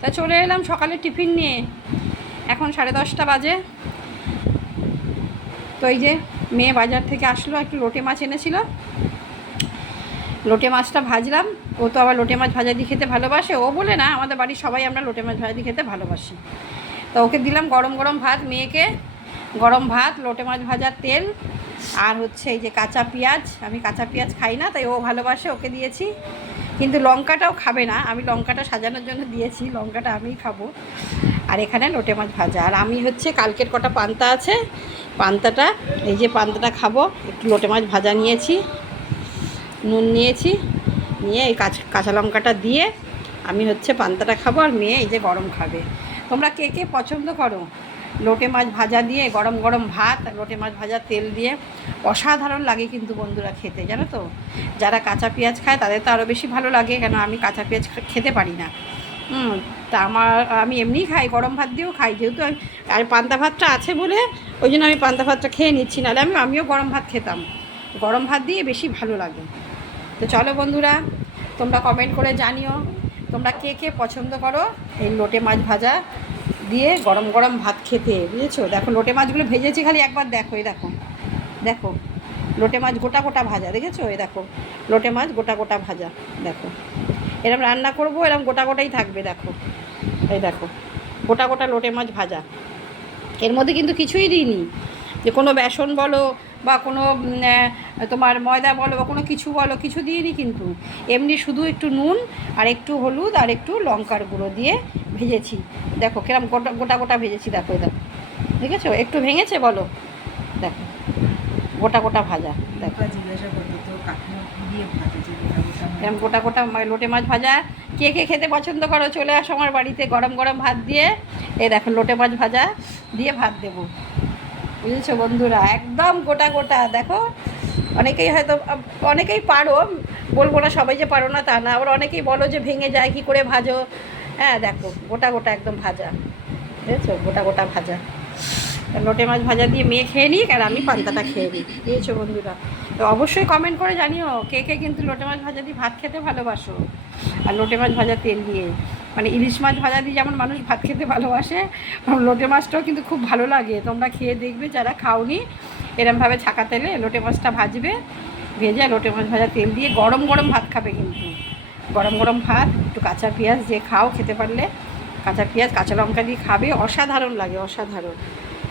তা চলে এলাম সকালে টিফিন নিয়ে। এখন 10:30 বাজে। তো এই যে মেয়ে বাজার থেকে আসলো, একটু লোটে মাছ এনেছিল, লোটে মাছটা ভাজলাম। ও তো আবার লোটে মাছ ভাজা দিয়ে খেতে ভালোবাসে। ও বলে না, আমাদের বাড়ির সবাই আমরা লোটে মাছ ভাজা দিয়ে খেতে ভালোবাসি। তো ওকে দিলাম গরম গরম ভাত, মেয়েকে গরম ভাত, লোটে মাছ ভাজার তেল, আর হচ্ছে এই যে কাঁচা পেঁয়াজ। আমি কাঁচা পেঁয়াজ খাই না, তাই ও ভালোবাসে, ওকে দিয়েছি। কিন্তু লঙ্কাটাও খাবে না, আমি লঙ্কাটা সাজানোর জন্য দিয়েছি, লঙ্কাটা আমিই খাবো। আর এখানে লোটে মাছ ভাজা। আর আমি হচ্ছে কালকের কটা পান্তা আছে, পান্তাটা, এই যে পান্তাটা খাবো। একটু লোটে মাছ ভাজা নিয়েছি, নুন নিয়েছি, নিয়ে এই কাঁচা লঙ্কাটা দিয়ে আমি হচ্ছে পান্তাটা খাবো, আর মেয়ে এই যে গরম খাবে। তোমরা কে কে পছন্দ করো লোটে মাছ ভাজা দিয়ে গরম গরম ভাত, লোটে মাছ ভাজা তেল দিয়ে? অসাধারণ লাগে কিন্তু বন্ধুরা খেতে, জানো তো। যারা কাঁচা পেঁয়াজ খায় তাদের তো আরও বেশি ভালো লাগে, কেন আমি কাঁচা পেঁয়াজ খেতে পারি না। তা আমি এমনিই খাই, গরম ভাত দিয়েও খাই, যেহেতু আর পান্তা ভাতটা আছে বলে ওই জন্য আমি পান্তা ভাতটা খেয়ে নিচ্ছি, নাহলে আমিও গরম ভাত খেতাম। গরম ভাত দিয়ে বেশি ভালো লাগে। তো চলো বন্ধুরা, তোমরা কমেন্ট করে জানিও তোমরা কে কে পছন্দ করো এই লোটে মাছ ভাজা দিয়ে গরম গরম ভাত খেতে, বুঝেছো। দেখো লোটে মাছগুলো ভেজেছি, খালি একবার দেখো, এই দেখো, দেখো লোটে মাছ গোটা গোটা ভাজা, দেখেছো? এই দেখো লোটে মাছ গোটা গোটা ভাজা, দেখো। এরকম রান্না করবো, এরকম গোটা গোটাই থাকবে, দেখো, এই দেখো গোটা গোটা লোটে মাছ ভাজা। এর মধ্যে কিন্তু কিছুই দিইনি, যে কোনো বেসন বলো বা কোনো তোমার ময়দা বলো বা কোনো কিছু বলো, কিছু দিইনি কিন্তু। এমনি শুধু একটু নুন আর একটু হলুদ আর একটু লঙ্কার গুঁড়ো দিয়ে ভেজেছি। দেখো কিরম গোটা গোটা গোটা ভেজেছি, দেখো, দেখো, দেখেছো? একটু ভেঙেছে বলো, দেখো গোটা গোটা ভাজা, দেখো এরকম গোটা গোটা লোটে মাছ ভাজা। কে কে খেতে পছন্দ করো চলে আসো আমার বাড়িতে, গরম গরম ভাত দিয়ে। এই দেখো লোটে মাছ ভাজা দিয়ে ভাত দেবো, বুঝেছো বন্ধুরা? একদম গোটা গোটা, দেখো। অনেকেই হয়তো, অনেকেই পারো, বলবো না সবাই যে পারো না তা না, আবার অনেকেই বলো যে ভেঙে যায়, কী করে ভাজো। হ্যাঁ দেখো গোটা গোটা একদম ভাজা, বুঝেছো? গোটা গোটা ভাজা। লোটে মাছ ভাজা দিয়ে মেয়ে খেয়ে নিক আর আমি পান্তাটা খেয়ে নিই, বুঝেছো বন্ধুরা? তো অবশ্যই কমেন্ট করে জানিও কে কে কিন্তু লোটে মাছ ভাজা দিয়ে ভাত খেতে ভালোবাসো, আর লোটে মাছ ভাজা তেল দিয়ে। মানে ইলিশ মাছ ভাজা দিয়ে যেমন মানুষ ভাত খেতে ভালোবাসে, লোটে মাছটাও কিন্তু খুব ভালো লাগে। তোমরা খেয়ে দেখবে যারা খাওনি, এরমভাবে ছাকা তেলে লোটে মাছটা ভাজবে, ভেজে লোটে মাছ ভাজা তেল দিয়ে গরম গরম ভাত খাবে কিন্তু। গরম গরম ভাত, একটু কাঁচা পেঁয়াজ দিয়ে খাও, খেতে পারলে কাঁচা পেঁয়াজ কাঁচা লঙ্কা দিয়ে খাবে, অসাধারণ লাগে, অসাধারণ।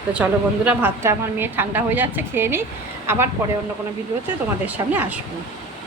তো চলো বন্ধুরা, ভাতটা আমার মেয়ে ঠান্ডা হয়ে যাচ্ছে, খেয়ে নিই, আবার পরে অন্য কোনো ভিডিওতে তোমাদের সামনে আসবো।